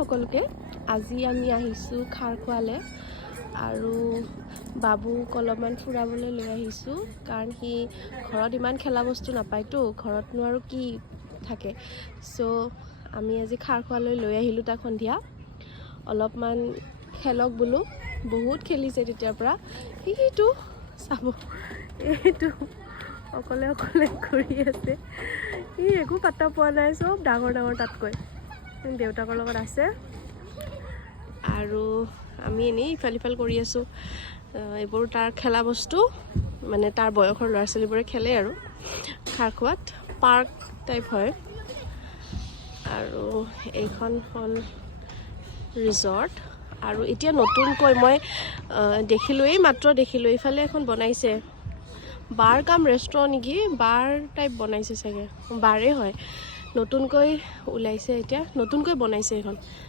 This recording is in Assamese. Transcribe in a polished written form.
সকলোকে আজি আমি আহিছোঁ খাৰখোৱালে আৰু বাবুক অলপমান ফুৰাবলৈ লৈ আহিছোঁ কাৰণ সি ঘৰত ইমান খেলা বস্তু নাপায়তো ঘৰতনো আৰু কি থাকে সো আমি আজি খাৰখোৱালৈ লৈ আহিলোঁ তাক সন্ধিয়া অলপমান খেলক বোলো বহুত খেলিছে তেতিয়াৰ পৰা সিটো চাব এইটো অকলে অকলে ঘূৰি আছে ই একো পাত্তা পোৱা নাই চব ডাঙৰ ডাঙৰ তাতকৈ দেউতাকৰ লগত আছে আৰু আমি এনেই ইফাল সিফাল কৰি আছোঁ এইবোৰ তাৰ খেলা বস্তু মানে তাৰ বয়সৰ ল'ৰা ছোৱালীবোৰে খেলে আৰু খাৰখোৱাত পাৰ্ক টাইপ হয় আৰু এইখন হ'ল ৰিজৰ্ট আৰু এতিয়া নতুনকৈ মই দেখিলোঁ এই মাত্ৰ দেখিলোঁ এইফালে এখন বনাইছে বাৰ কাম ৰেষ্টুৰেণ্ট নেকি বাৰ টাইপ বনাইছে চাগে বাৰেই হয় নতুনকৈ ওলাইছে এতিয়া নতুনকৈ বনাইছে এইখন